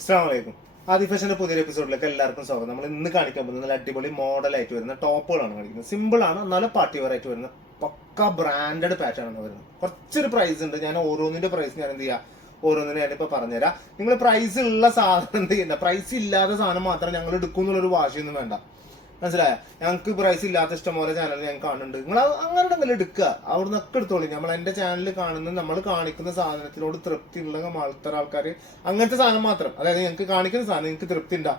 അസ്സലാമു അലൈക്കും. ആദി ഫാഷന്റെ പുതിയൊരു എപ്പിസോഡിലേക്ക് എല്ലാവർക്കും സ്വാഗതം. നമ്മൾ ഇന്ന് കാണിക്കാൻ പോകുന്നത് നല്ല അടിപൊളി മോഡലായിട്ട് വരുന്ന ടോപ്പുകളാണ് കാണിക്കുന്നത്. സിമ്പിൾ ആണ്, എന്നാലും പാർട്ടി വെയർ ആയിട്ട് വരുന്ന പക്ക ബ്രാൻഡഡ് പാറ്റേൺ ആണ് വരുന്നത്. കുറച്ചൊരു പ്രൈസ് ഉണ്ട്. ഞാൻ ഓരോന്നിന്റെ പ്രൈസ് ഞാൻ എന്ത് ചെയ്യാം, ഓരോന്നിനും ഞാനിപ്പോ പറഞ്ഞുതരാം. നിങ്ങൾ പ്രൈസ് ഉള്ള സാധനം എന്ത് ചെയ്യുന്ന, പ്രൈസ് ഇല്ലാത്ത സാധനം മാത്രം ഞങ്ങൾ എടുക്കും എന്നുള്ളൊരു വാശിയൊന്നും വേണ്ട. മനസ്സിലായ? ഞങ്ങൾക്ക് പ്രൈസ് ഇല്ലാത്ത ഇഷ്ടംപോലെ ചാനൽ ഞാൻ കാണുന്നുണ്ട്. നിങ്ങൾ അങ്ങനെ എന്തെങ്കിലും എടുക്കുക, അവിടെ നിന്നൊക്കെ എടുത്തോളി. നമ്മൾ എന്റെ ചാനലിൽ കാണുന്ന നമ്മൾ കാണിക്കുന്ന സാധനത്തിനോട് തൃപ്തി ഉള്ള ആൾക്കാർ അങ്ങനത്തെ സാധനം മാത്രം, അതായത് ഞങ്ങൾക്ക് കാണിക്കുന്ന സാധനം നിങ്ങൾക്ക് തൃപ്തി ഉണ്ടാ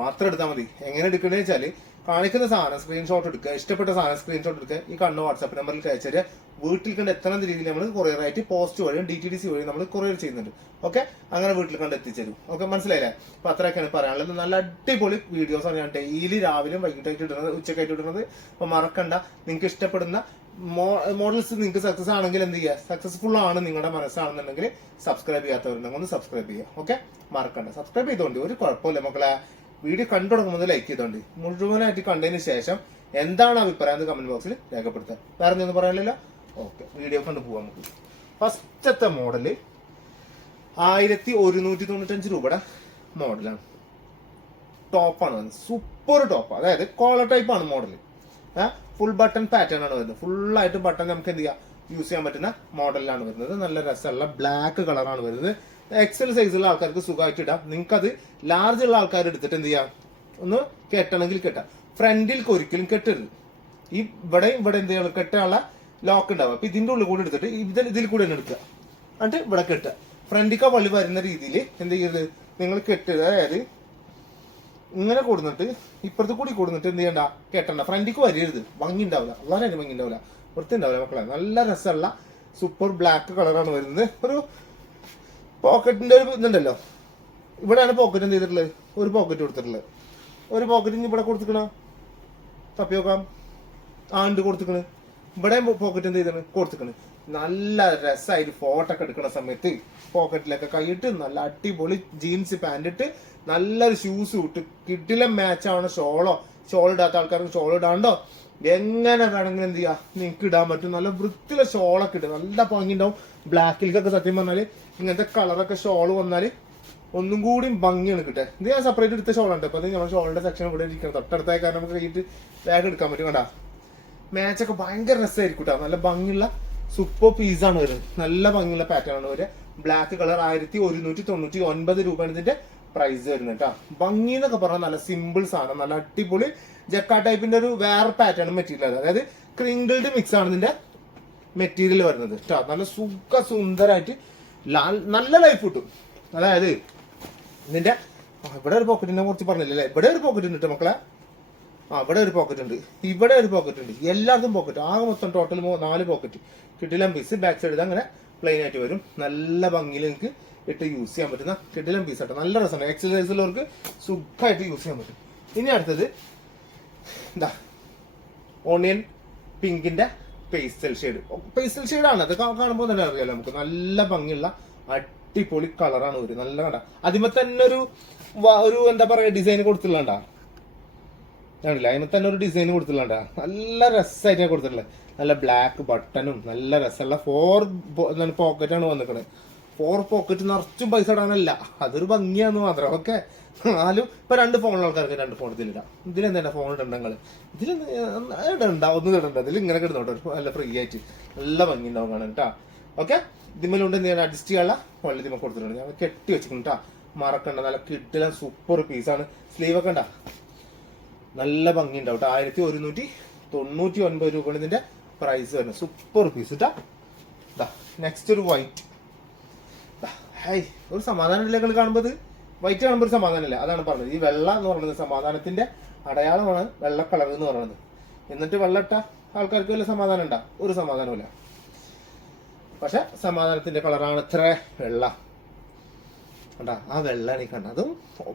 മാത്രം എടുത്താൽ മതി. എങ്ങനെ എടുക്കണമെന്ന് വെച്ചാല് കാണിക്കുന്ന സാധനം സ്ക്രീൻഷോട്ട് എടുക്കുക, ഇഷ്ടപ്പെട്ട സാധനം സ്ക്രീൻഷോട്ട് എടുക്കുക, ഈ കണ്ണു വാട്സാപ്പ് നമ്പറിൽ അയച്ചാൽ വീട്ടിൽ കണ്ട് എത്ര രീതിയിൽ നമ്മൾ കൊറിയർ ആയിട്ട് പോസ്റ്റ് വഴിയും DTDC വഴിയും നമ്മൾ കൊറിയർ ചെയ്യുന്നുണ്ട്. ഓക്കെ, അങ്ങനെ വീട്ടിൽ കണ്ട് എത്തിച്ചേരും. ഓക്കെ, മനസ്സിലായില്ലേ? അപ്പൊ അത്രയൊക്കെയാണ് പറയാനുള്ളത്. നല്ല അടിപൊളി വീഡിയോസ് ആണ് ഞാൻ ഡെയിലി രാവിലെയും വൈകിട്ടായിട്ട് ഇടുന്നത്, ഉച്ചക്കായിട്ട് ഇടുന്നത്. അപ്പൊ മറക്കണ്ട, നിങ്ങൾക്ക് ഇഷ്ടപ്പെടുന്ന മോഡൽസ് നിങ്ങൾക്ക് സക്സസ് ആണെങ്കിൽ എന്ത് ചെയ്യുക, സക്സസ്ഫുൾ ആണ് നിങ്ങളുടെ മനസ്സാണെന്നുണ്ടെങ്കിൽ സബ്സ്ക്രൈബ് ചെയ്യാത്തവരുണ്ടെങ്കിൽ ഒന്ന് സബ്സ്ക്രൈബ് ചെയ്യുക. ഓക്കെ, മറക്കണ്ട, സബ്സ്ക്രൈബ് ചെയ്തോണ്ട് ഒരു കുഴപ്പമില്ല മക്കളെ. വീഡിയോ കണ്ടു തുടങ്ങുമ്പോൾ ലൈക്ക് ചെയ്തോണ്ട് മുഴുവനായിട്ട് കണ്ടതിന് ശേഷം എന്താണ് അഭിപ്രായം കമന്റ് ബോക്സിൽ രേഖപ്പെടുത്തുക. വേറെ ഒന്നും പറയാനില്ല. ഓക്കെ, വീഡിയോ കണ്ടു പോവാം. നമുക്ക് ഫസ്റ്റത്തെ മോഡല് 1195 രൂപയുടെ മോഡലാണ്. ടോപ്പാണ്, സൂപ്പർ ടോപ്പ്. അതായത് കോളർ ടൈപ്പ് ആണ് മോഡല്. ഫുൾ ബട്ടൺ പാറ്റേൺ ആണ് വരുന്നത്. ഫുള്ളായിട്ട് ബട്ടൺ നമുക്ക് എന്ത് ചെയ്യാം, യൂസ് ചെയ്യാൻ പറ്റുന്ന മോഡലിലാണ് വരുന്നത്. നല്ല രസമുള്ള ബ്ലാക്ക് കളറാണ് വരുന്നത്. എക്സൽ സൈസുള്ള ആൾക്കാർക്ക് സുഖമായിട്ട് ഇടാം. നിങ്ങൾക്ക് അത് ലാർജ് ഉള്ള ആൾക്കാർ എടുത്തിട്ട് എന്ത് ചെയ്യാം, ഒന്ന് കെട്ടണമെങ്കിൽ കെട്ടാം. ഫ്രണ്ടിലേക്ക് ഒരിക്കലും കെട്ടരുത്. ഈ ഇവിടെ എന്ത് ചെയ്യണം, കെട്ടാനുള്ള ലോക്ക് ഉണ്ടാവും. അപ്പൊ ഇതിന്റെ ഉള്ളിൽ കൂടി എടുത്തിട്ട് ഇതിൽ കൂടി തന്നെ എടുക്കുക, എന്നിട്ട് ഇവിടെ കെട്ടുക. ഫ്രണ്ടിക്ക വള്ളി വരുന്ന രീതിയിൽ എന്ത് ചെയ്യരുത്, നിങ്ങൾ കെട്ടുക. അതായത് ഇങ്ങനെ കൊടുന്നിട്ട് ഇപ്പുറത്ത് കൂടി കൊടുന്നിട്ട് എന്ത് ചെയ്യണ്ട, കെട്ടണ്ട. ഫ്രണ്ടിക്ക് വരരുത്, ഭംഗി ഉണ്ടാവില്ല, വളരെ ഭംഗി ഉണ്ടാവില്ല, വൃത്തി ഉണ്ടാവില്ല മക്കളെ. നല്ല രസമുള്ള സൂപ്പർ ബ്ലാക്ക് കളറാണ് വരുന്നത്. ഒരു പോക്കറ്റിന്റെ ഒരു ഇതുണ്ടല്ലോ, ഇവിടെയാണ് പോക്കറ്റ് എന്ത് ചെയ്തിട്ടുള്ളത്, ഒരു പോക്കറ്റ് കൊടുത്തിട്ടുള്ളത്. ഒരു പോക്കറ്റ് ഇവിടെ കൊടുത്തിക്കണ തപ്പി നോക്കാം. ആണ്ട് കൊടുത്തിക്കണ്. ഇവിടെ പോക്കറ്റ് എന്ത് ചെയ്താണ് കൊടുത്തിക്കണ്. നല്ല രസമായിട്ട് ഫോട്ടോ ഒക്കെ എടുക്കുന്ന സമയത്ത് പോക്കറ്റിലൊക്കെ കൈയിട്ട് നല്ല അടിപൊളി ജീൻസ് പാന്റ് ഇട്ട് നല്ലൊരു ഷൂസ് ഇട്ട് കിട്ടില്ല മാച്ചാണ്. ഷോൾ ഇടാത്ത ആൾക്കാർക്ക് ഷോൾ ഇടാണ്ടോ, എങ്ങനെ വേണമെങ്കിലും എന്ത് ചെയ്യാ, നിങ്ങൾക്ക് ഇടാൻ പറ്റും. നല്ല വൃത്തിയുള്ള ഷോളൊക്കെ ഇട്ട് നല്ല ഭംഗി ഉണ്ടാവും. ബ്ലാക്കിലേക്കൊക്കെ സത്യം പറഞ്ഞാല് ഇങ്ങനത്തെ കളറൊക്കെ ഷോൾ വന്നാല് ഒന്നും കൂടി ഭംഗിയാണ് കിട്ടുക. ഇത് ഞാൻ സെപ്പറേറ്റ് എടുത്ത ഷോളുണ്ട്. അപ്പൊ അത് നമ്മൾ ഷോളിന്റെ സെക്ഷൻ ഇവിടെ ഇരിക്കണം. തൊട്ടടുത്തായ കാരണം നമുക്ക് കഴിഞ്ഞിട്ട് ബാഗ് എടുക്കാൻ പറ്റും. കണ്ടാ, മാച്ചൊക്കെ ഭയങ്കര രസമായിരിക്കും കേട്ടോ. നല്ല ഭംഗിയുള്ള സൂപ്പർ പീസാണ് വരുന്നത്. നല്ല ഭംഗിയുള്ള പാറ്റേൺ ആണ് വരിക. ബ്ലാക്ക് കളർ 1199 രൂപയാണ് ഇതിന്റെ പ്രൈസ് വരുന്നത് കേട്ടോ. ഭംഗി എന്നൊക്കെ പറഞ്ഞാൽ നല്ല സിമ്പിൾ സാധനം, നല്ല അടിപൊളി ജക്കാ ടൈപ്പിന്റെ ഒരു വേറെ പാറ്റേൺ മെറ്റീരിയൽ. അതായത് ക്രിങ്കിൾഡ് മിക്സ് ആണ് ഇതിന്റെ മെറ്റീരിയൽ വരുന്നത് കേട്ടോ. നല്ല സുന്ദരമായിട്ട് നല്ല ലൈഫ് കിട്ടും. അതായത് ഇതിന്റെ ഇവിടെ ഒരു പോക്കറ്റിനെ കുറിച്ച് പറഞ്ഞില്ലേ, ഇവിടെ ഒരു പോക്കറ്റ് ഉണ്ട് മക്കളെ. ഇവിടെ ഒരു പോക്കറ്റ് ഉണ്ട്, ഇവിടെ ഒരു പോക്കറ്റ് ഉണ്ട്, എല്ലായിടത്തും പോക്കറ്റ്. ആകെ മൊത്തം ടോട്ടൽ 4 പോക്കറ്റ്. കിടിലം പീസ്. ബാക്ക് സൈഡ് അങ്ങനെ പ്ലെയിൻ ആയിട്ട് വരും. നല്ല ഭംഗിയിൽ നിങ്ങൾക്ക് ഇട്ട് യൂസ് ചെയ്യാൻ പറ്റുന്ന കിടിലം പീസ് ആട്ടോ. നല്ല രസമാണ്. എക്സസൈസിലുള്ളവർക്ക് സുഖമായിട്ട് യൂസ് ചെയ്യാൻ പറ്റും. ഇനി അടുത്തത് എന്താ, ഓണിയൻ പിങ്കിന്റെ പേസ്റ്റൽ ഷെയ്ഡാണ്. അത് കാണുമ്പോൾ തന്നെ അറിയാലോ നമുക്ക്. നല്ല ഭംഗിയുള്ള അടിപൊളി കളറാണ് വരും. നല്ല കണ്ട അതിമ തന്നെ ഒരു എന്താ പറയാ ഡിസൈൻ കൊടുത്തിട്ടുള്ളതാ. ആണില്ല, അതിന് തന്നെ ഒരു ഡിസൈൻ കൊടുത്തിട്ടുള്ള നല്ല രസമായിട്ടാണ് കൊടുത്തിട്ടുള്ളത്. നല്ല ബ്ലാക്ക് ബട്ടണും നല്ല രസമുള്ള 4 പോക്കറ്റാണ് വന്നിക്കണത്. 4 പോക്കറ്റ് നിറച്ചും പൈസ ഇടാനല്ല, അതൊരു ഭംഗിയാന്ന് മാത്രം. ഓക്കെ, എന്നാലും ഇപ്പൊ 2 ഫോണുള്ള ആൾക്കാർക്ക് 2 ഫോൺ ഇതിലിടാം. ഇതിലെന്താ ഫോൺ ഇടണ്ടങ്ങൾ, ഇതിൽ ഇടണ്ട, ഒന്നും ഇടണ്ട. ഇതിൽ ഇങ്ങനെ കിടന്നോട്ടോ, നല്ല ഫ്രീ ആയിട്ട് നല്ല ഭംഗി ഉണ്ടാവും കാണാൻ കേട്ടാ. ഓക്കെ, ഇതിമേലുണ്ട് എന്ത് ചെയ്യാൻ, അഡ്ജസ്റ്റ് ചെയ്യാനുള്ള വള്ളി ഇതിമ കൊടുത്തിട്ടുണ്ട്. ഞാൻ കെട്ടി വെച്ചിട്ടാ. മറക്കണ്ട, നല്ല കിട്ടില്ല സൂപ്പർ പീസാണ്. സ്ലീവ് ഒക്കെ ഉണ്ടാ നല്ല ഭംഗി ഉണ്ടാവും. 1199 രൂപയാണ് ഇതിന്റെ പ്രൈസ് വരുന്നത്. സൂപ്പർ പീസ് ഇട്ടാ. നെക്സ്റ്റ് ഒരു വൈറ്റ്. ഒരു സമാധാനം കാണുമ്പോൾ വൈറ്റ് കാണുമ്പോൾ ഒരു സമാധാനമില്ല. അതാണ് പറഞ്ഞത്. ഈ വെള്ള എന്ന് പറയുന്നത് സമാധാനത്തിന്റെ അടയാളമാണ്, വെള്ള കളർ എന്ന് പറയുന്നത്. എന്നിട്ട് വെള്ള ഇട്ട ആൾക്കാർക്ക് വല്ല സമാധാനം ഉണ്ടാ, ഒരു സമാധാനമില്ല. പക്ഷെ സമാധാനത്തിന്റെ കളറാണ് ഇത്ര വെള്ള. കണ്ടാ, ആ വെള്ളമാണ് ഈ കണ്ട. അതും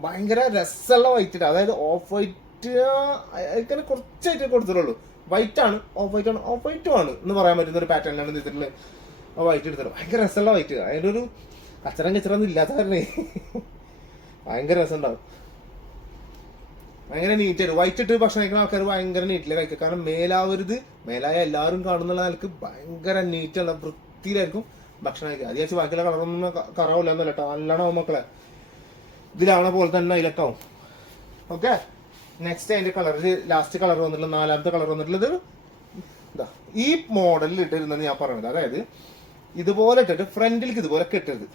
ഭയങ്കര രസമുള്ള വൈറ്റ് ഇട്ടാ. അതായത് ഓഫ് വൈറ്റ് അങ്ങനെ കുറച്ചായിട്ട് കൊടുത്തിട്ടുള്ളൂ. വൈറ്റ് ആണ്, ഓഫ് വൈറ്റും ആണ് എന്ന് പറയാൻ പറ്റുന്ന ഒരു പാറ്റേണിലാണ് ഇതിട്ടുള്ളത്. ആ വൈറ്റ് എടുത്തിട്ട് ഭയങ്കര രസമുള്ള വൈറ്റ്. അതിൻ്റെ ഒരു കച്ചറൊന്നും ഇല്ലാത്ത കാരണേ ഭയങ്കര രസം ഉണ്ടാവും. ഭയങ്കര നീറ്റായിട്ട് വൈറ്റ് ഇട്ട് ഭക്ഷണം കഴിക്കുന്ന ആൾക്കാർ ഭയങ്കര നീറ്റിൽ കഴിക്കുക. കാരണം മേലായ എല്ലാവരും കാണുന്നുള്ള നിലക്ക് ഭയങ്കര നീറ്റുള്ള വൃത്തിയിലായിരിക്കും ഭക്ഷണം കഴിക്കുക. അത് ബാക്കിയുള്ള കളറൊന്നും കറവില്ല എന്നല്ല കേട്ടോ. നല്ലോണം മക്കളെ ഇതിലാവണ പോലെ തന്നെ അതിലൊക്കെ ആവും. ഓക്കെ, നെക്സ്റ്റ് അതിന്റെ കളർ, ലാസ്റ്റ് കളർ വന്നിട്ടുള്ള 4ാമത്തെ കളർ വന്നിട്ടുള്ളത് ഇതാ ഈ മോഡലിൽ ഇട്ടിരുന്നത് ഞാൻ പറഞ്ഞത്. അതായത് ഇതുപോലെ ഇട്ടിട്ട് ഫ്രണ്ടിലേക്ക് ഇതുപോലെ കെട്ടരുത്,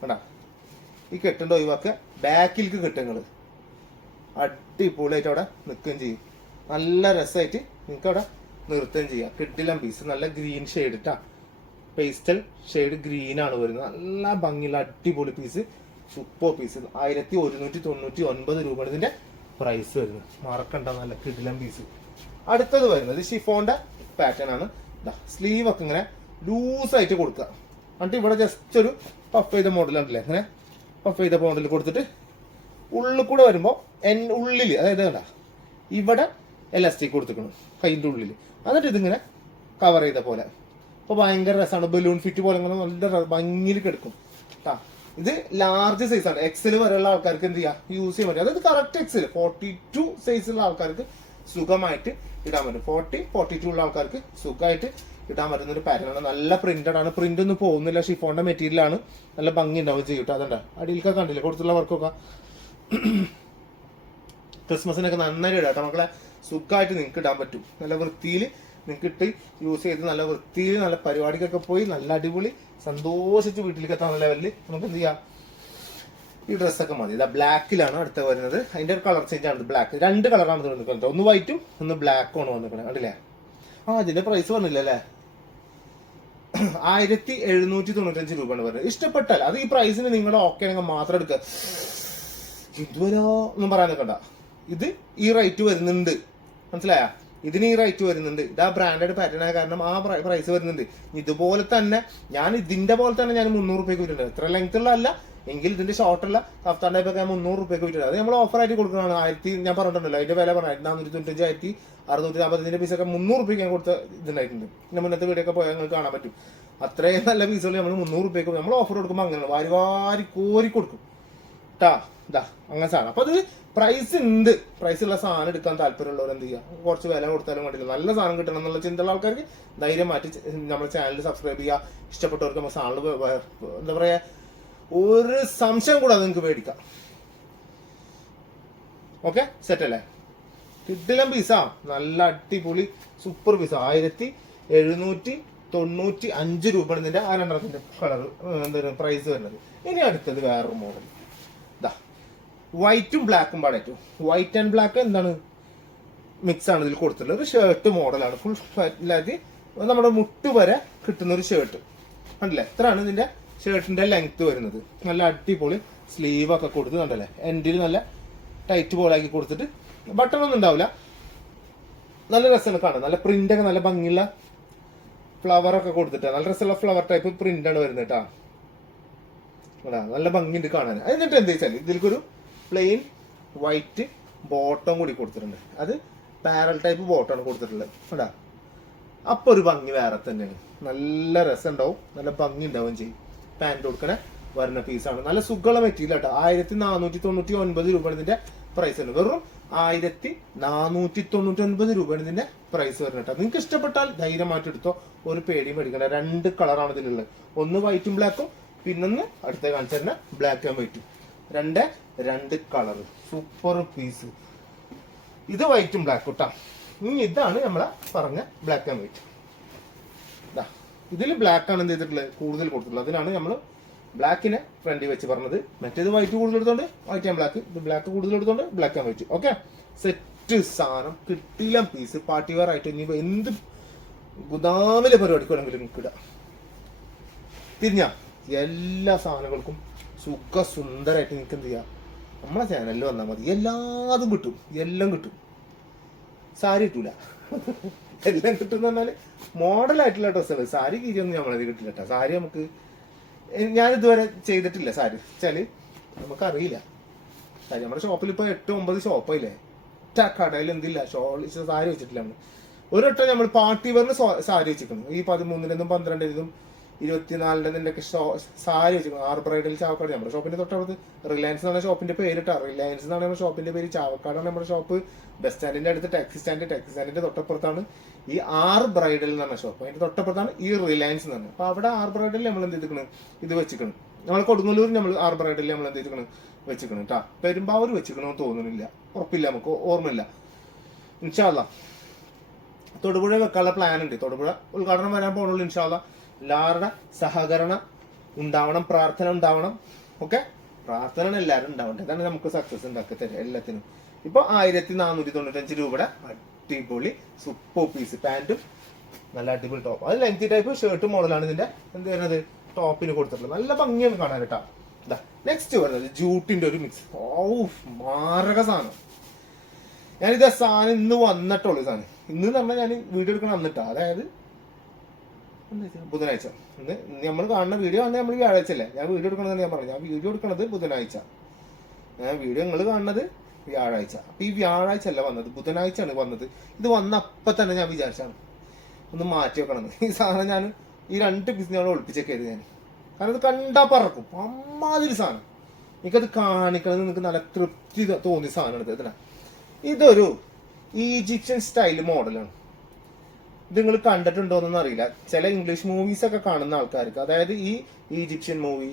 കണ്ടാ ഈ കെട്ടേണ്ട ഒഴിവാക്കുക, ബാക്കിലേക്ക് കെട്ടുങ്ങൾ അടിപൊളിയായിട്ട് അവിടെ നിൽക്കുകയും ചെയ്യും. നല്ല രസമായിട്ട് നിങ്ങൾക്ക് അവിടെ നിർത്തുകയും ചെയ്യാം. കിഡിലം പീസ്, നല്ല ഗ്രീൻ ഷെയ്ഡ് ഇട്ടാ, പേസ്റ്റൽ ഷെയ്ഡ് ഗ്രീൻ ആണ് വരുന്നത്. നല്ല ഭംഗിയുള്ള അടിപൊളി പീസ്, സൂപ്പർ പീസ്. 1199 രൂപയാണ് ഇതിന്റെ പ്രൈസ് വരുന്നത്. മറക്കണ്ട, നല്ല കിഡിലം പീസ്. അടുത്തത് വരുന്നത് ഷിഫോണിന്റെ പാറ്റേൺ ആണ്. സ്ലീവ് ഒക്കെ ഇങ്ങനെ ലൂസായിട്ട് കൊടുക്കുക. എന്നിട്ട് ഇവിടെ ജസ്റ്റ് ഒരു പഫ് ചെയ്ത മോഡൽ ഉണ്ടല്ലേ, ഇങ്ങനെ പഫ് ചെയ്ത മോഡൽ കൊടുത്തിട്ട് ഉള്ളിൽ കൂടെ വരുമ്പോൾ ഉള്ളിൽ, അതായത് കണ്ട ഇവിടെ എലാസ്റ്റിക് കൊടുത്തിക്കണം കൈൻ്റെ ഉള്ളിൽ. എന്നിട്ട് ഇതിങ്ങനെ കവർ ചെയ്ത പോലെ. അപ്പോൾ ഭയങ്കര രസമാണ്, ബലൂൺ ഫിറ്റ് പോലെ ഇങ്ങനെ നല്ല ഭംഗിയിൽ കിടക്കും. ഇത് ലാർജ് സൈസ് ആണ്, എക്സൽ വരെയുള്ള ആൾക്കാർക്ക് എന്ത് ചെയ്യാം, യൂസ് ചെയ്യാൻ പറ്റും. അതായത് കറക്റ്റ് എക്സൽ 42 സൈസുള്ള ആൾക്കാർക്ക് സുഖമായിട്ട് ഇടാൻ പറ്റും. 42 ഉള്ള ആൾക്കാർക്ക് സുഖമായിട്ട് ഇടാൻ പറ്റുന്ന ഒരു പാറ്റേൺ ആണ്. നല്ല പ്രിന്റഡ് ആണ്, പ്രിന്റ് ഒന്നും പോകുന്നില്ല, ഷിഫോണിന്റെ മെറ്റീരിയൽ ആണ്, നല്ല ഭംഗി ഉണ്ടാവും ചെയ്യും. അതുകൊണ്ട് അടിയിലൊക്കെ കണ്ടില്ലേ കൊടുത്തുള്ള വർക്കൊക്കെ. ക്രിസ്മസിനൊക്കെ നന്നായി ഇടാം മക്കളെ, സുഖമായിട്ട് നിങ്ങൾക്ക് ഇടാൻ പറ്റും. നല്ല വൃത്തിയിൽ നിങ്ങൾക്ക് ഇട്ട് യൂസ് ചെയ്ത് നല്ല വൃത്തിയിൽ നല്ല പരിപാടിക്കൊക്കെ പോയി നല്ല അടിപൊളി സന്തോഷിച്ച് വീട്ടിലേക്ക് എത്താൻ ലെവലിൽ നമുക്ക് എന്ത് ചെയ്യാം, ഈ ഡ്രസ്സൊക്കെ മതി. ഇതാ ബ്ലാക്കിലാണ് അടുത്ത വരുന്നത്. അതിന്റെ ഒരു കളർ ചേഞ്ച് ആണ് ബ്ലാക്ക്. 2 കളറാണ് വന്നിരിക്കുന്നത്, ഒന്ന് വൈറ്റും ഒന്ന് ബ്ലാക്കും ആണ് വന്നിരിക്കുന്നത്. കണ്ടില്ലേ? ഇതിന്റെ പ്രൈസ് വന്നില്ല അല്ലേ, 1795 രൂപയാണ് വരുന്നത്. ഇഷ്ടപ്പെട്ടാൽ അത് ഈ പ്രൈസിന് നിങ്ങളുടെ ഓക്കെ ആണെങ്കിൽ മാത്രം എടുക്കുക. ഇതുവരെ ഒന്നും പറയാൻ നിൽക്കണ്ട, ഇത് ഈ റേറ്റ് വരുന്നുണ്ട്, മനസ്സിലായ? ഇതിന് ഈ റേറ്റ് വരുന്നുണ്ട്. ഇതാ ബ്രാൻഡഡ് പാറ്റേൺ ആയ കാരണം ആ പ്രൈസ് വരുന്നുണ്ട്. ഇതുപോലെ തന്നെ ഞാൻ ഇതിന്റെ പോലെ തന്നെ ഞാൻ 300 രൂപയ്ക്ക് വിറ്റിട്ടുണ്ട്. ഇത്ര ലെങ്ത് ഉള്ള അല്ല എങ്കിൽ ഇതിന്റെ ഷോർട്ടുള്ള കഫ്താൻ ടൈപ്പ് ഒക്കെ 300 രൂപയ്ക്ക് വിറ്റിട്ടുണ്ട്. അത് നമ്മൾ ഓഫർ ആയിട്ട് കൊടുക്കുന്നതാണ്. 1000 ഞാൻ പറഞ്ഞിട്ടുണ്ടല്ലോ, അതിന്റെ വില പറഞ്ഞു 495, 1640. ഇതിന്റെ പീസൊക്കെ 300 രൂപയ്ക്ക് ഞാൻ കൊടുത്ത ഇതുണ്ടായിട്ടുണ്ട്. പിന്നെ മുന്നത്തെ വീഡിയോ ഒക്കെ പോയാൽ നിങ്ങൾക്ക് കാണാൻ പറ്റും. അത്രയും നല്ല പീസുകൾ നമ്മൾ 300 രൂപയ്ക്ക് നമ്മൾ ഓഫർ കൊടുക്കുമ്പോൾ അങ്ങനെ വാരി വാരി കോരി കൊടുക്കും ട്ടാ. ഇതാ അങ്ങനെ സാധനം. അപ്പൊ അത് പ്രൈസ് ഉണ്ട്, പ്രൈസ് ഉള്ള സാധനം എടുക്കാൻ താല്പര്യമുള്ളവർ എന്ത് ചെയ്യുക, കുറച്ച് വില കൊടുത്താലും വേണ്ടില്ല, നല്ല സാധനം കിട്ടണം എന്നുള്ള ചിന്തയുള്ള ആൾക്കാർക്ക് ധൈര്യം മാറ്റി നമ്മുടെ ചാനൽ സബ്സ്ക്രൈബ് ചെയ്യുക. ഇഷ്ടപ്പെട്ടവർക്ക് നമ്മൾ സാധനം എന്താ പറയാ, ഒരു സംശയം കൂടാതെ നിങ്ങൾക്ക് മേടിക്കാം. ഓക്കെ, സെറ്റ് അല്ലേ? കിഡിലം പീസാ, നല്ല അടിപൊളി സൂപ്പർ പീസാ. 1795 രൂപ ഇതിന്റെ ആ 2ത്തിന്റെ കളർ എന്താ പ്രൈസ് വരുന്നത്. ഇനി അടുത്തത് വേറൊരു മോഡൽ, വൈറ്റും ബ്ലാക്കും പാടേറ്റു. വൈറ്റ് ആൻഡ് ബ്ലാക്ക് എന്താണ് മിക്സ് ആണ് ഇതിൽ കൊടുത്തിട്ടുള്ളത്. ഒരു ഷർട്ട് മോഡലാണ്, ഫുൾ ഫാറ്റിലാക്കി നമ്മുടെ മുട്ട് വരെ കിട്ടുന്ന ഒരു ഷർട്ട്. കണ്ടില്ലേ? ഇത്രയാണ് ഇതിന്റെ ഷർട്ടിന്റെ ലെങ്ത് വരുന്നത്. നല്ല അടിപൊളി സ്ലീവ് ഒക്കെ കൊടുത്ത് കണ്ടല്ലേ, എൻഡിൽ നല്ല ടൈറ്റ് പോലാക്കി കൊടുത്തിട്ട് ബട്ടൺ ഒന്നും ഉണ്ടാവില്ല. നല്ല രസമാണ് കാണാൻ, നല്ല പ്രിന്റ് ഒക്കെ നല്ല ഭംഗിയുള്ള ഫ്ലവർ ഒക്കെ കൊടുത്തിട്ട് നല്ല രസമുള്ള ഫ്ലവർ ടൈപ്പ് പ്രിന്റ് ആണ് വരുന്നത് കേട്ടാ. നല്ല ഭംഗിയുണ്ട് കാണാൻ. എന്നിട്ട് എന്താ വെച്ചാൽ ഇതിലേക്കൊരു പ്ലെയിൻ വൈറ്റ് ബോട്ടം കൂടി കൊടുത്തിട്ടുണ്ട്. അത് പാരൽ ടൈപ്പ് ബോട്ടമാണ് കൊടുത്തിട്ടുള്ളത് കേട്ടാ. അപ്പൊ ഒരു ഭംഗി വേറെ തന്നെയാണ്, നല്ല രസം ഉണ്ടാവും, നല്ല ഭംഗി ഉണ്ടാവുകയും ചെയ്യും. പാൻറ് കൊടുക്കണ വരുന്ന പീസാണ്, നല്ല സുഖമുള്ള മെറ്റീരിയൽ കേട്ടോ. 1499 രൂപയാണ് ഇതിന്റെ പ്രൈസ് വരുന്നത്. വെറും 1499 രൂപയാണ് ഇതിന്റെ പ്രൈസ് വരുന്നത് കേട്ടോ. നിങ്ങൾക്ക് ഇഷ്ടപ്പെട്ടാൽ ധൈര്യമായിട്ട് എടുത്തോ, ഒരു പേടിയും മേടിക്കണ്ട. 2 കളറാണ് ഇതിലുള്ളത്, ഒന്ന് വൈറ്റും ബ്ലാക്കും, പിന്നൊന്ന് അടുത്ത കാണിച്ചു ബ്ലാക്ക് ആൻഡ് വൈറ്റും. 2 കളർ സൂപ്പർ പീസ്. ഇത് വൈറ്റും ബ്ലാക്കും കേട്ടോ. ഇനി ഇതാണ് നമ്മളെ പറഞ്ഞ ബ്ലാക്ക് ആൻഡ് വൈറ്റ്. ഇതിൽ ബ്ലാക്ക് ആണ് എന്ത് ചെയ്തിട്ടുള്ളത്, കൂടുതൽ കൊടുത്തിട്ടുള്ളത്. അതിനാണ് നമ്മൾ ബ്ലാക്കിനെ ഫ്രണ്ടിൽ വെച്ച് പറഞ്ഞത്. മറ്റേത് വൈറ്റ് കൂടുതൽ എടുത്തോണ്ട് വൈറ്റ് ആൻഡ് ബ്ലാക്ക്, ഇത് ബ്ലാക്ക് കൂടുതൽ എടുത്തോണ്ട് black and white. Okay, set സാധനം, കിട്ടില്ല പീസ്. പാർട്ടി വെയർ ആയിട്ട് ഇനി എന്ത് ഗുദാമിലെ പരിപാടിക്ക് വേണമെങ്കിലും നിങ്ങൾക്ക് ഇടാം. തിരിഞ്ഞ എല്ലാ സാധനങ്ങൾക്കും സുന്ദരമായിട്ട് നിങ്ങൾക്ക് എന്ത് ചെയ്യാം, നമ്മളെ ചാനലിൽ വന്നാൽ മതി. എല്ലാതും കിട്ടും, എല്ലാം കിട്ടും. സാരി കിട്ടൂല, എല്ലാം കിട്ടും എന്ന് പറഞ്ഞാൽ മോഡലായിട്ടുള്ള ഡ്രസ്സുകൾ. സാരി കീരിയൊന്നും നമ്മളത് കിട്ടില്ല കേട്ടോ. സാരി നമുക്ക്, ഞാനിതുവരെ ചെയ്തിട്ടില്ല സാരി വെച്ചാല്, നമുക്കറിയില്ല. സാരി നമ്മുടെ ഷോപ്പിൽ ഇപ്പൊ 8-9 ഷോപ്പായില്ലേ, കടയിൽ എന്തില്ല സാരി വെച്ചിട്ടില്ല. ഒരു വട്ടം നമ്മൾ പാർട്ടി വെയറിന് സാരി വെച്ചിരിക്കുന്നു. ഈ 13-നും 12-നും 24-ന്റെ ഒക്കെ സാരി വെച്ചിരിക്കുന്നു. 6 ബ്രൈഡൽ ചാവക്കാട്. നമ്മുടെ ഷോപ്പിന്റെ തൊട്ടടുത്ത് റിലയൻസ് എന്നാണ് ഷോപ്പിന്റെ പേരിട്ടാ. റിലയൻസ് എന്നാണ് നമ്മുടെ ഷോപ്പിന്റെ പേര്. ചാവക്കാടാണ് നമ്മുടെ ഷോപ്പ്. ബസ് സ്റ്റാൻഡിന്റെ അടുത്ത് ടാക്സി സ്റ്റാൻഡിന്റെ തൊട്ടപ്പുറത്താണ് ഈ 6 ബ്രൈഡൽ എന്ന് പറഞ്ഞ ഷോപ്പ്. അതിന്റെ തൊട്ടപ്പുറത്താണ് ഈ റിലയൻസ് എന്ന് പറഞ്ഞത്. അപ്പൊ അവിടെ 6 ബ്രൈഡൽ നമ്മൾ എന്ത് ചെയ്തിരിക്കണം, ഇത് വെച്ചിരിക്കണം. നമ്മൾ കൊടുങ്ങല്ലൂർ നമ്മൾ 6 ബ്രൈഡൽ നമ്മൾ എന്ത് ചെയ്തിരിക്കണം, വെച്ചിക്കണം കേട്ടാ. പെരുമ്പാവൂർ വെച്ചിക്കണമെന്ന് തോന്നുന്നില്ല, ഉറപ്പില്ല, നമുക്ക് ഓർമ്മയില്ല. ഇൻഷാ അല്ലാഹ് തൊടുപുഴ വെക്കാനുള്ള പ്ലാൻ ഉണ്ട്. തൊടുപുഴ ഉദ്ഘാടനം വരാൻ പോകുന്നുള്ളൂ. ഇൻഷാ അല്ലാഹ് എല്ലാവരുടെ സഹകരണം ഉണ്ടാവണം, പ്രാർത്ഥന ഉണ്ടാവണം. ഓക്കെ, പ്രാർത്ഥന എല്ലാവരും ഉണ്ടാവട്ടെ. അതാണ് നമുക്ക് സക്സസ് ഉണ്ടാക്കി തരാം എല്ലാത്തിനും. ഇപ്പൊ 1495 രൂപയുടെ അടിപൊളി സൂപ്പർ പീസ് പാന്റും നല്ല അടിപൊളി ടോപ്പ്. അത് ലെങ്തി ടൈപ്പ് ഷർട്ട് മോഡലാണ് ഇതിന്റെ എന്ത് ചെയ്യുന്നത് ടോപ്പിന് കൊടുത്തിട്ടുള്ളത്. നല്ല ഭംഗിയാണ് കാണാൻ കേട്ടാ. നെക്സ്റ്റ് വരുന്നത് ജൂട്ടിന്റെ ഒരു മിക്സ്. മാരക സാധനം. ഞാനിത് സാധനം ഇന്ന് വന്നിട്ടുള്ളൂ. സാധനം ഇന്ന് പറഞ്ഞാൽ ഞാൻ വീഡിയോ എടുക്കണം വന്നിട്ടാ, അതായത് ബുധനാഴ്ച. ഇന്ന് നമ്മൾ കാണുന്ന വീഡിയോ ആണ് നമ്മൾ വ്യാഴാഴ്ച അല്ലേ ഞാൻ വീഡിയോ എടുക്കണമെന്ന് ഞാൻ പറഞ്ഞു. ഞാൻ വീഡിയോ എടുക്കണത് ബുധനാഴ്ച, വീഡിയോ നിങ്ങൾ കാണുന്നത് വ്യാഴാഴ്ച. അപ്പൊ ഈ വ്യാഴാഴ്ച അല്ല വന്നത്, ബുധനാഴ്ചയാണ് വന്നത്. ഇത് വന്ന അപ്പൊ തന്നെ ഞാൻ വിചാരിച്ചാണ് ഒന്ന് മാറ്റി വെക്കണം. ഈ സാധനം ഞാൻ ഈ 2 പീസ് ഞാൻ ഒളിപ്പിച്ചേക്കരുത് ഞാൻ, കാരണം ഇത് കണ്ടാ പറക്കും അമ്മാതിരി സാധനം. എനിക്കത് കാണിക്കണമെന്ന് നിങ്ങൾക്ക് നല്ല തൃപ്തി തോന്നിയ സാധനമാണ് ഇത്. ഇതൊരു ഈജിപ്ഷ്യൻ സ്റ്റൈൽ മോഡലാണ്. ഇത് നിങ്ങൾ കണ്ടിട്ടുണ്ടോന്നൊന്നും അറിയില്ല. ചില ഇംഗ്ലീഷ് മൂവീസ് ഒക്കെ കാണുന്ന ആൾക്കാർക്ക്, അതായത് ഈ ഈജിപ്ഷ്യൻ മൂവി,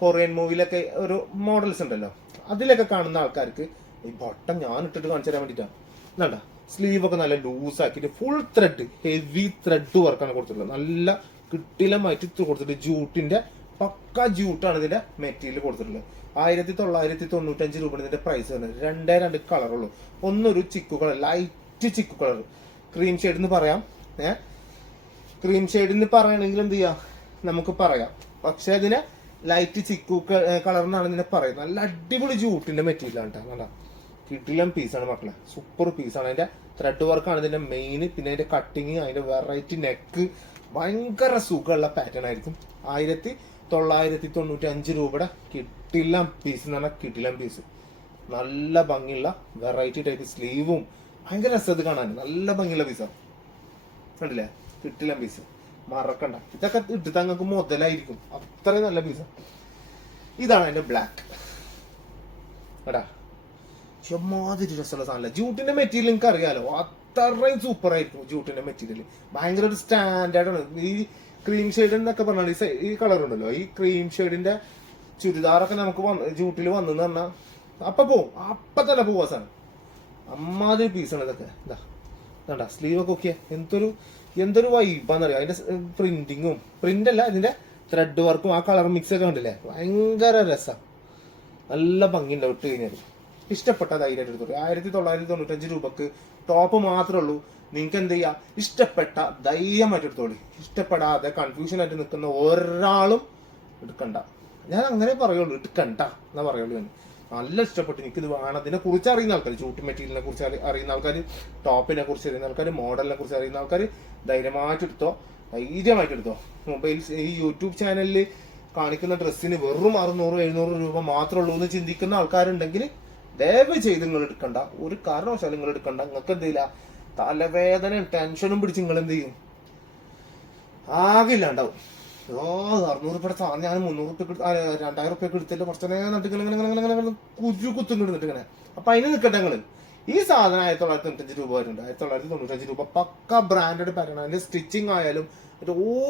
കൊറിയൻ മൂവിയിലൊക്കെ ഒരു മോഡൽസ് ഉണ്ടല്ലോ, അതിലൊക്കെ കാണുന്ന ആൾക്കാർക്ക് ഈ ബട്ടൺ ഞാൻ ഇട്ടിട്ട് കാണിച്ചു തരാൻ വേണ്ടിയിട്ടാണ്. എന്താ സ്ലീവ് ഒക്കെ നല്ല ലൂസ് ആക്കിയിട്ട് ഫുൾ ത്രെഡ്, ഹെവി ത്രെഡ് വർക്കാണ് കൊടുത്തിട്ടുള്ളത്. നല്ല കിട്ടിലമായിട്ട് കൊടുത്തിട്ട് ജൂട്ടിന്റെ പക്ക ജൂട്ടാണ് ഇതിന്റെ മെറ്റീരിയൽ കൊടുത്തിട്ടുള്ളത്. 1995 രൂപ ഇതിന്റെ പ്രൈസ് വരുന്നത്. 2 കളറുള്ളൂ. ഒന്നൊരു chikoo colour, light chikoo colour, cream shade എന്ന് പറയാം. ക്രീം ഷെയ്ഡ് എന്ന് പറയണമെങ്കിൽ എന്ത് ചെയ്യാം നമുക്ക് പറയാം, പക്ഷെ അതിനെ ലൈറ്റ് ചിക്കു കളർ എന്നാണ് ഇതിനെ പറയുന്നത്. നല്ല അടിപൊളി ജൂട്ടിന്റെ മെറ്റീരിയൽ ആണ് കേട്ടോ. നല്ല കിട്ടിലം പീസാണ് മക്കളെ, സൂപ്പർ പീസാണ്. അതിന്റെ ത്രെഡ് വർക്കാണ് ഇതിന്റെ മെയിൻ. പിന്നെ അതിന്റെ കട്ടിങ്, അതിന്റെ വെറൈറ്റി നെക്ക്, ഭയങ്കര സുഖമുള്ള പാറ്റേൺ ആയിരിക്കും. 1995 രൂപയുടെ കിട്ടിലം പീസ് എന്ന് പറഞ്ഞാൽ കിട്ടിലം പീസ്. നല്ല ഭംഗിയുള്ള വെറൈറ്റി ടൈപ്പ് സ്ലീവും, ഭയങ്കര രസത് കാണാൻ, നല്ല ഭംഗിയുള്ള പീസാണ്. കണ്ടില്ലേ കിട്ടിലം പീസ്, മറക്കണ്ട. ഇതൊക്കെ ഇട്ടിട്ട് അങ്ങക്ക് മുതലായിരിക്കും, അത്രയും നല്ല പീസാണ്. ഇതാണ് അതിന്റെ ബ്ലാക്ക്. എടാ ചുമ്മാതിരി രസമുള്ള സാധനമല്ല. ജൂട്ടിന്റെ മെറ്റീരിയൽ നിങ്ങൾക്ക് അറിയാലോ, അത്രയും സൂപ്പർ ആയിരിക്കും ജൂട്ടിന്റെ മെറ്റീരിയൽ. ഭയങ്കര ഒരു സ്റ്റാൻഡേർഡ് ആണ്. ഈ ക്രീം ഷെയ്ഡ് എന്നൊക്കെ പറഞ്ഞാൽ ഈ കളർ ഉണ്ടല്ലോ, ഈ ക്രീം ഷെയ്ഡിന്റെ ചുരിദാറൊക്കെ നമുക്ക് ജൂട്ടിൽ വന്നെന്ന് പറഞ്ഞാൽ അപ്പൊ പോവും, അപ്പൊ തന്നെ പോവാ സാധനം. അമ്മാതിരി പീസാണ് ഇതൊക്കെ. ഇതാ സ്ലീവ് ഒക്കെ നോക്കിയാ എന്തൊരു വൈബാന്നറിയാം. അതിന്റെ പ്രിന്റിങ്ങും, പ്രിന്റ് അല്ല ഇതിന്റെ ത്രെഡ് വർക്കും ആ കളർ മിക്സ് ഒക്കെ കണ്ടില്ലേ, ഭയങ്കര രസം, നല്ല ഭംഗിയുണ്ടാവും ഇട്ട് കഴിഞ്ഞാൽ. ഇഷ്ടപ്പെട്ട ധൈര്യമായിട്ട് എടുത്തോളൂ. 1995 രൂപക്ക് ടോപ്പ് മാത്രമേ ഉള്ളൂ. നിങ്ങൾക്ക് എന്ത് ചെയ്യാം, ഇഷ്ടപ്പെട്ട ധൈര്യമായിട്ട് എടുത്തോളൂ. ഇഷ്ടപ്പെടാതെ കൺഫ്യൂഷൻ ആയിട്ട് നിൽക്കുന്ന ഒരാളും എടുക്കണ്ട. ഞാൻ അങ്ങനെ പറയുള്ളൂ, എടുക്കണ്ട എന്നാ പറയുള്ളൂ. ഞാൻ നല്ല ഇഷ്ടപ്പെട്ടു, എനിക്കിത് വേണം. ഇതിനെ കുറിച്ച് അറിയുന്ന ആൾക്കാർ, ജൂട്ട് മെറ്റീരിയലിനെ കുറിച്ച് അറിയുന്ന ആൾക്കാർ, ടോപ്പിനെ കുറിച്ച് അറിയുന്ന ആൾക്കാർ, മോഡലിനെ കുറിച്ച് അറിയുന്ന ആൾക്കാർ ധൈര്യമായിട്ട് എടുത്തോ, ധൈര്യമായിട്ട് എടുത്തോ. മൊബൈൽ ഈ യൂട്യൂബ് ചാനലിൽ കാണിക്കുന്ന ഡ്രസ്സിന് വെറും 600-700 രൂപ മാത്രമേ ഉള്ളൂ എന്ന് ചിന്തിക്കുന്ന ആൾക്കാരുണ്ടെങ്കിൽ ദയവ് ചെയ്ത് നിങ്ങൾ എടുക്കണ്ട. ഒരു കാരണവശാലും നിങ്ങൾ എടുക്കണ്ട. നിങ്ങൾക്ക് എന്ത് ചെയ്യില്ല, തലവേദനയും ടെൻഷനും പിടിച്ച് നിങ്ങൾ എന്ത് ചെയ്യും, ആകെ ഇല്ലാണ്ടാവും. 600 രൂപയുടെ സാധനം ഞാൻ 300 രൂപ 2000 രൂപയ്ക്ക് എടുത്തിട്ട് കുറച്ച് കുരു കുത്തും കിടന്നിട്ട് ഇങ്ങനെ. അപ്പൊ അതിന് നിൽക്കട്ടെ നിങ്ങൾ. ഈ സാധനം 1995 രൂപ വരുന്നുണ്ട്. 1995 രൂപ പക്ക ബ്രാൻഡഡ് പാറ്റേൺ. അതിന്റെ സ്റ്റിച്ചിങ് ആയാലും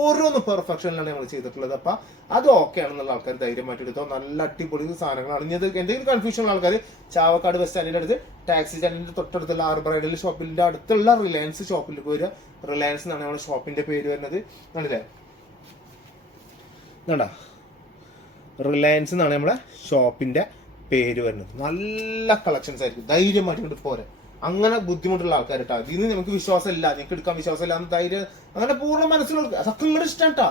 ഓരോന്ന് പെർഫെക്ഷനിലാണ് ഞങ്ങൾ ചെയ്തിട്ടുള്ളത്. അപ്പൊ അത് ഓക്കെ ആണെന്നുള്ള ആൾക്കാർ ധൈര്യമായിട്ട് എടുത്തോ. നല്ല അടിപൊളി സാധനങ്ങളാണ്. ഇനി അത് എന്തെങ്കിലും കൺഫ്യൂഷൻ ഉള്ള ആൾക്കാർ ചാവക്കാട് ബസ് സ്റ്റാൻഡിന്റെ അടുത്ത് ടാക്സി സ്റ്റാൻഡിന്റെ തൊട്ടടുത്തുള്ള ബ്രൈഡൽ ഷോപ്പിന്റെ അടുത്തുള്ള റിലയൻസ് ഷോപ്പിലേക്ക് വരിക. റിലയൻസ് എന്നാണ് നമ്മുടെ ഷോപ്പിന്റെ പേര് വരുന്നത്. കണ്ടില്ലേ, കണ്ടാ, റിലയൻസ് എന്നാണ് നമ്മുടെ ഷോപ്പിന്റെ പേര് വരുന്നത്. നല്ല കളക്ഷൻസ് ആയിരിക്കും, ധൈര്യമായിട്ട് പോരെ. അങ്ങനെ ബുദ്ധിമുട്ടുള്ള ആൾക്കാർട്ടാ. ഇതിന് നമുക്ക് വിശ്വാസമില്ല, നിങ്ങൾക്ക് എടുക്കാൻ വിശ്വാസമില്ല എന്ന് ധൈര്യം അങ്ങനെ പൂർണ്ണ മനസ്സിലുള്ള അതൊക്കെ ഇങ്ങോട്ട് ഇഷ്ടംട്ടാ.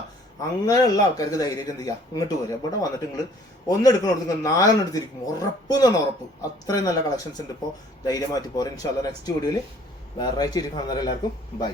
അങ്ങനെയുള്ള ആൾക്കാർക്ക് ധൈര്യമായിട്ട് എന്ത് ചെയ്യാം, ഇങ്ങോട്ട് വരിക. ഇവിടെ വന്നിട്ട് നിങ്ങൾ ഒന്നെടുക്കണോടത്ത് 4 എടുത്തിരിക്കും, ഉറപ്പ് എന്നാണ് ഉറപ്പ്. അത്രയും നല്ല കളക്ഷൻസ് ഉണ്ട്. ഇപ്പോൾ ധൈര്യമായിട്ട് പോരെ. ഇൻഷാല്ലാ നെക്സ്റ്റ് വീഡിയോയിൽ വെറൈറ്റി കാണുന്നവരെല്ലാവർക്കും ബൈ.